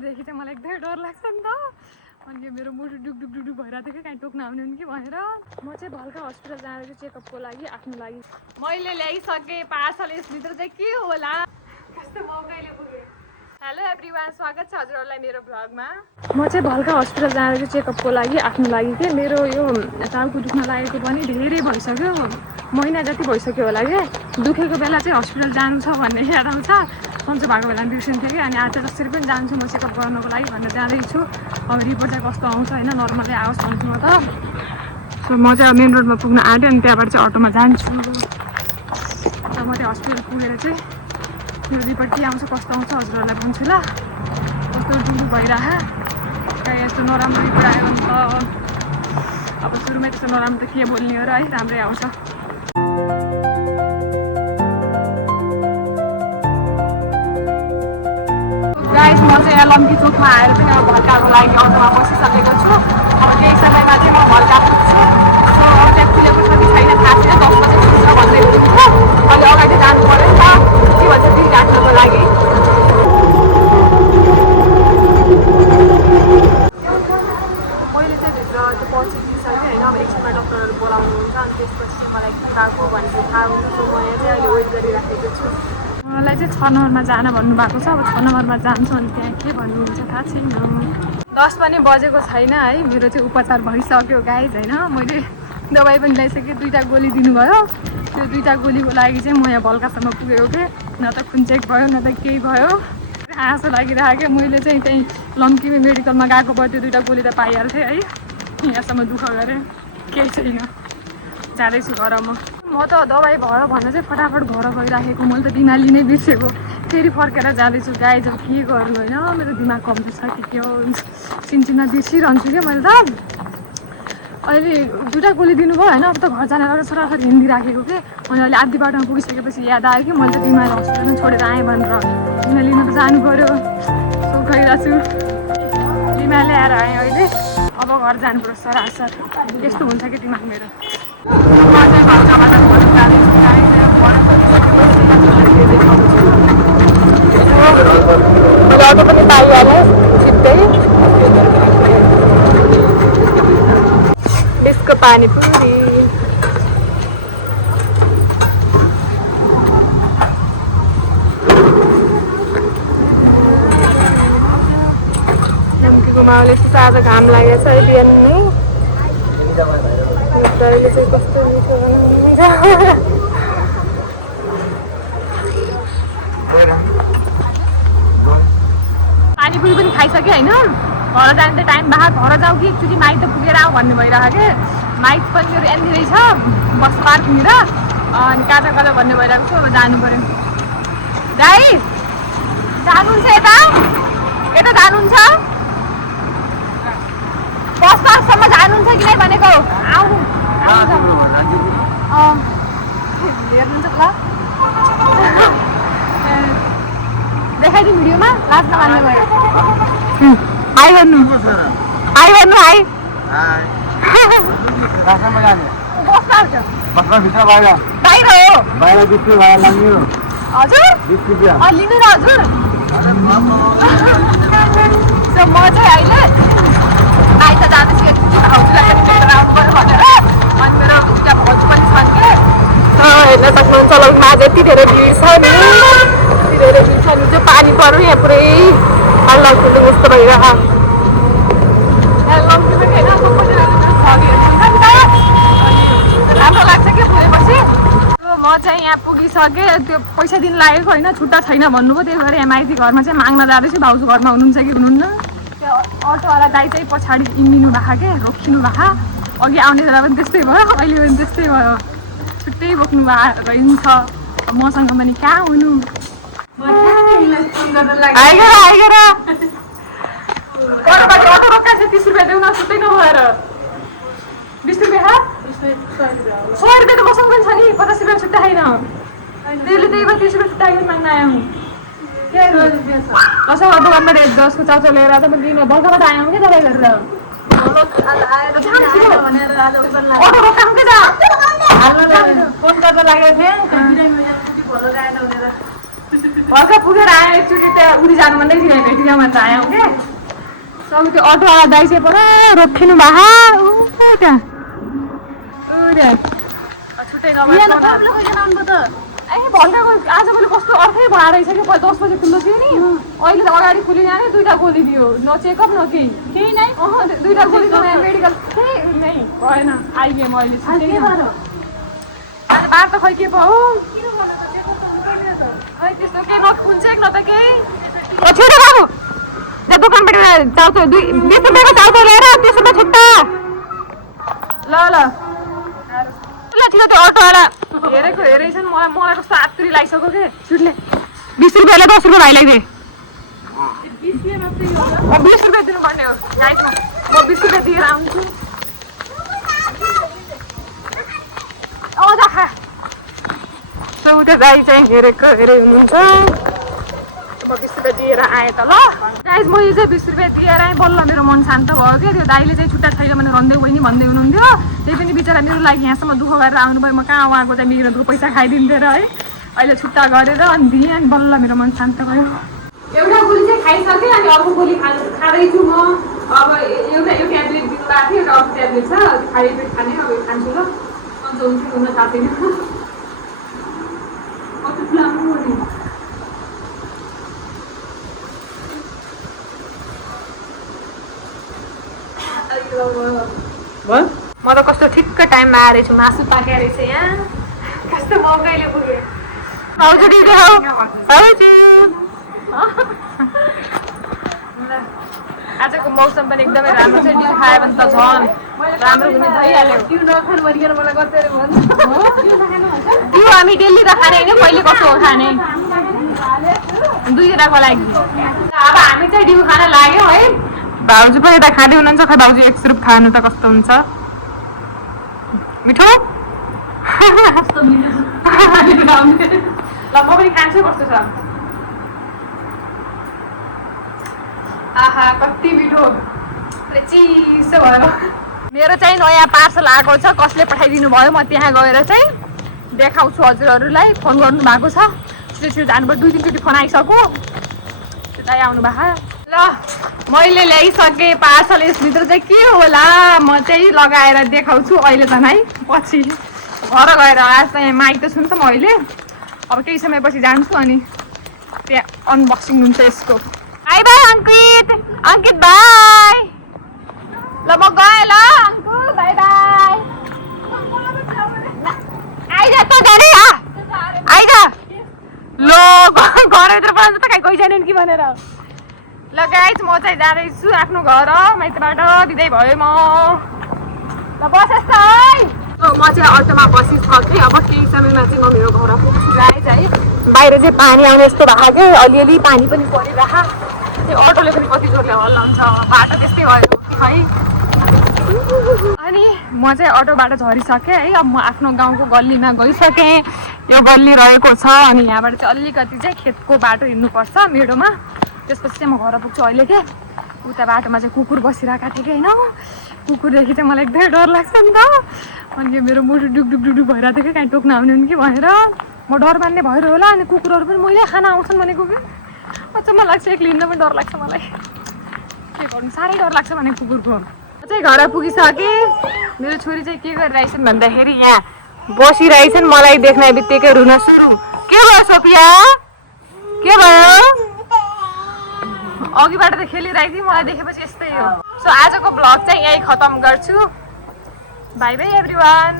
कुकुरदेखि चाहिँ मलाई एकदमै डर लाग्छ नि त। अनि यो मेरो मुटु डुक डुक डुक डुक भइरहेको थियो कि कहीँ टोक्न आउने कि भनेर म चाहिँ भल्का हस्पिटल जाँदैछु चेकअपको लागि आफ्नो लागि। मैले ल्याइसकेँ पार्सल। यसभित्र चाहिँ के होला कस्तो मौकाले पुगेँ। हेलो एभ्रिवान, स्वागत छ हजुरहरूलाई मेरो भ्लगमा। म चाहिँ भल्का हस्पिटल जाँदैछु चेकअपको लागि आफ्नो लागि के मेरो यो टाउको दुख्न लागेको पनि धेरै भइसक्यो, महिना जति भइसक्यो होला क्या। दुखेको बेला चाहिँ हस्पिटल जानु छ भन्ने याद आउँछ। सन्चो भएको बेला बिर्सिन्थ्यो कि। अनि आज चाहिँ जसरी पनि जान्छु म चेकअप गर्नको लागि भनेर जाँदैछु। अब रिपोर्ट चाहिँ कस्तो आउँछ होइन, नर्मलै आओस् भन्छु म त। सो म चाहिँ मेन रोडमा पुग्न आँटेँ अनि त्यहाँबाट चाहिँ अटोमा जान्छु। अन्त म चाहिँ हस्पिटल पुगेर चाहिँ यो रिपोर्ट के आउँछ कस्तो आउँछ हजुरहरूलाई भन्छु ल। कस्तो डुडु भइरह कहीँ यस्तो नराम्रो रिपोर्ट आयो भने त अब सुरुमै त्यस्तो नराम्रो त के बोल्ने हो र है, राम्रै आउँछ। गाइस म चाहिँ यहाँ लम्की चोकमा आएर पनि अब भल्काको लागि अटोमा बसिसकेको छु। अब केही समयमा चाहिँ म भल्का पुग्छु। सो अब त्यहाँ खुलेको छ कि छैन थाहा छैन, 10 बजे खुल्छ भन्दै हुनुहुन्छ। अहिले अगाडि जानु पऱ्यो नि त के भन्छ बिल राख्नको लागि। मैले चाहिँ भित्र त्यो पर्ची दिइसकेँ होइन। अब एकछिनमा डक्टरहरू बोलाउनुहुन्छ अनि त्यसपछि चाहिँ मलाई के भएको भनेर थाहा हुन्छ। सो म यहाँ चाहिँ अहिले वेट गरिराखेको छु। मलाई चाहिँ 6 नम्बरमा जान भन्नुभएको छ। अब 6 नम्बरमा जान्छु अनि त्यहाँ के भन्नुहुन्छ थाहा छैन। 10 पनि बजेको छैन है, मेरो चाहिँ उपचार भइसक्यो गाइज होइन। मैले दबाई पनि ल्याइसकेँ, 2टा गोली दिनुभयो। त्यो 2टा गोलीको लागि चाहिँ म यहाँ भल्कासम्म पुगेको थिएँ। न त खुन चेक भयो न त केही भयो। आशा लागिरहेको मैले चाहिँ त्यहीँ लम्की मेडिकलमा गएको भयो, त्यो 2टा गोली त पाइहाल्थेँ है। यहाँसम्म दुःख गरेँ, केही छैन। जाँदैछु घर म त दबाई भयो भनेर चाहिँ फटाफट घर गइराखेको। मैले त बिमारी नै बिर्सेको, फेरि फर्केर जाँदैछु गाइज। अब के गर्नु होइन, मेरो दिमाग कमजोर छ कि के हो, सिनसिनमा बिर्सिरहन्छु क्या मैले त। अहिले 2टा गोली दिनुभयो होइन। अब त घर जानेर सरासर हिँडिराखेको कि। अनि अहिले आधी बाटोमा पुगिसकेपछि याद आयो कि मैले त बिमारी हस्पिटलमा छोडेर आएँ भनेर। बिमारी लिन त जानु पऱ्यो। सो गइरहेको छु, बिमारी ल्याएर आएँ अहिले। अब घर जानु पर्छ सरासर। यस्तो हुन्छ कि दिमाग मेरो। मैले अटो पनि पाइहालेँ छिट्टै। यसको पानीपुरी लम्कीको माउले चाहिँ आज घाम लागेको छ है बिहान नै। अहिले चाहिँ कस्तो मिठो पानीपुरी पनि खाइसकेँ होइन। घर जाने त टाइम भएको, घर जाऊ कि एकचोटि माइत त पुगेर आऊ भन्ने भइरहेको कि। माइत पनि मेरो यहाँनिर रहेछ बस पार्कनिर। अनि कहाँ कता भन्ने भइरहेको छु। अब जानु पऱ्यो। दाइ जानुहुन्छ यता, यता जानुहुन्छ बस पार्कसम्म जानुहुन्छ कि नै भनेको। आउनु हेर्नुहुन्छ ल, देखाइदिउँ भिडियोमा, लाज नमान्ने भयो। हाई गर्नु, हाई गर्नु, हाई। बाहिर हो हजुर, लिनु न हजुर। सो म चाहिँ अहिले बाहिर जाँदैछु, भाउजूलाई पनि लिएर आउनु पऱ्यो भनेर। अनि मेरो त्यहाँ भाउजू पनि छन् कि। हेर्न सक्नुहुन्छ लम्कीमा आज यति धेरै भिड छ नि, यति धेरै भिड छ नि। जो पानी पऱ्यो यहाँ पुरै हल्ला खुल्दो जस्तो भइरह। लम्की पनि होइन राम्रो लाग्छ कि पुगेपछि। म चाहिँ यहाँ पुगिसकेँ। त्यो पैसा दिन लागेको होइन, छुट्टा छैन भन्नुभयो। त्यही भएर यहाँ माइती घरमा चाहिँ माग्न जाँदैछु। भाउजू घरमा हुनुहुन्छ कि हुनुहुन्न। त्यो अटोवाला दाइ चाहिँ पछाडि हिँडिनु भएको के, रोकिनु भएको। अघि आउने बेला पनि त्यस्तै भयो, अहिले पनि त्यस्तै भयो। छुट्टै बोक्नु भएको हिँड्छ। मसँग पनि कहाँ हुनु। आइगर अटो रोकाएको 30 रुपियाँ देऊ न, छुट्टै नभएर 20 रुपियाँ 100 रुपियाँ त मसँग पनि छ नि, 50 रुपियाँ छुट्टा छैन। त्यसले त्यही भएर 30 रुपियाँ छुट्टा आइकन माग्न आयौँ। कसै दोकानबाट 10को चाउचाउ लिएर आएर पनि दिनु। बल्काबाट आयौँ क्या दबाई गरेर। अटो रोकाउँ क्या जा। फोन गर्दा लागेको थिएँ। भर्खर पुगेर आयो एकचोटि त्यहाँ उडी जानु भन्दै थियो भेटिगाउँमा त आयौँ क्या सब त्यो अटोवाला दाइ चाहिँ पुरा रोकिनु भए त्यहाँ छुट्टै ए भर्खरको आज मैले कस्तो अर्थै भएर रहेछ कि 10 बजे खुल्लो थियो नि अहिले त अगाडि खुलिजाने 2टा गोली दियो न चेकअप न केही नै 2टा गोली मेडिकल केही नै भएन आइगएँ म अहिले आज बार त खै के भयो त्यस्तो केही न खुन चेक न त केही छिटो बाबु त्यहाँ दोकानबाट चाउचाउ 20 रुपियाँको चाउचाउ लिएर त्यसो त छुट्टा ल छिटो त्यो अटोवाला हेरेको हेरेछ नि मलाई कस्तो आतुरी लागिसक्यो कि छिटले 20 रुपियाँले 10 रुपियाँ भाइ लगाइदिए 20 रुपियाँ दिनुपर्ने हो म 20 रुपियाँ दिएर आउँछु खा त्यो दाइ चाहिँ हेरेको हेरे हुनुहुन्छ म 20 रुपियाँ दिएर आएँ त ल गाइज मैले चाहिँ 20 रुपियाँ दिएर आएँ बल्ल मेरो मन शान्त भयो क्या त्यो दाइले चाहिँ छुट्टा छैन भने रन्दै बहिनी भन्दै हुनुहुन्थ्यो त्यही पनि बिचरा मेरो लागि यहाँसम्म दुःख गरेर आउनुभयो म कहाँ उहाँको चाहिँ मेरो पैसा खाइदिन्थेँ र है अहिले छुट्टा गरेर अनि दिएँ अनि बल्ल मेरो मन शान्त भयो एउटा गोली चाहिँ खाइसकेँ अनि अर्को गोली खाँदैछु म अब एउटा यो ट्याब्लेट दिनुभएको थियो एउटा अर्को ट्याब्लेट छ खाली पेट खाने अब खान्छु ल अन्त हुन्छ हुन थाल्दैन म त कस्तो ठिक्क टाइममा आएर छु मासु पाकेर रहेछ यहाँ कस्तो महँगाइले पुगे आजको मौसम पनि एकदमै राम्रो छ डिउ खायो भने त झन् राम्रो हुने भइहाल्यो डिउ हामी डेली त खाने होइन कहिले कसो हो खाने 2 दिनको लागि अब हामी चाहिँ डिउ खान लाग्यो है भाउजू पनि यता खाँदै हुनुहुन्छ खै भाउजू एक सुरुप खानु त कस्तो हुन्छ मिठो ल म पनि खान्छु कस्तो छ आहा कति मिठो चिसो भयो मेरो चाहिँ नयाँ पार्सल आएको छ कसले पठाइदिनु भयो म त्यहाँ गएर चाहिँ देखाउँछु हजुरहरूलाई फोन गर्नु भएको छ छिटो जानुपर्छ 2-3चोटि फोन आइसक्यो त्यो दाइ आउनु भएको ल मैले ल्याइसकेँ पार्सल यसभित्र चाहिँ के होला म चाहिँ लगाएर देखाउँछु अहिले त नै पछि घर गएर आज त यहाँ माइत छु नि त म अहिले अब केही समयपछि जान्छु अनि त्यहाँ अनबक्सिङ हुन्छ यसको बाई बाई अङ्कित बाई ल म गएँ ल अङ्कुल बाई बाई आइज त धेरै आइज ल घरभित्र पढ्नु त कहीँ गइजाने कि भनेर ल गाइज म चाहिँ जाँदैछु आफ्नो घर माइतबाट बिदाई भयो म ल बसेस् त है म चाहिँ अटोमा बसिसकेँ अब केही समयमा चाहिँ म मेरो घर पुग्छु गाइज है बाहिर चाहिँ पानी आउने यस्तो भएको क्या अलिअलि पानी पनि परिरहेको त्यो अटोले पनि कति जोरले हल्लाउँछ बाटो त्यस्तै भयो है अनि म चाहिँ अटोबाट झरिसकेँ है अब म आफ्नो गाउँको गल्लीमा गइसकेँ यो गल्ली रहेको छ अनि यहाँबाट चाहिँ अलिकति चाहिँ खेतको बाटो हिँड्नुपर्छ मेडोमा त्यसपछि चाहिँ म घर पुग्छु अहिले के उता बाटोमा चाहिँ कुकुर बसिरहेको थियो कि होइन कुकुरदेखि चाहिँ मलाई एकदमै डर लाग्छ नि त अनि यो मेरो मुटु डुकडुक भइरहेको थियो कि कहीँ टोक्न आउने कि भनेर म डर मान्ने भएर होला अनि कुकुरहरू पनि मैले खाना आउँछन् भनेको कि अचम्म लाग्छ एक्लै हिँड्न पनि डर लाग्छ मलाई के गर्नु साह्रै डर लाग्छ भने कुकुरको म चाहिँ घर पुगिसकेँ मेरो छोरी चाहिँ के गरिरहेछन् भन्दाखेरि यहाँ बसिरहेछन् मलाई देख्ने बित्तिकै रुन सुरु के भयो सोफिया के भयो अघिबाट त खेलिरहेको थिएँ मलाई देखेपछि यस्तै हो सो आजको भ्लग चाहिँ यहीँ खतम गर्छु बाई बाई एभ्रिवान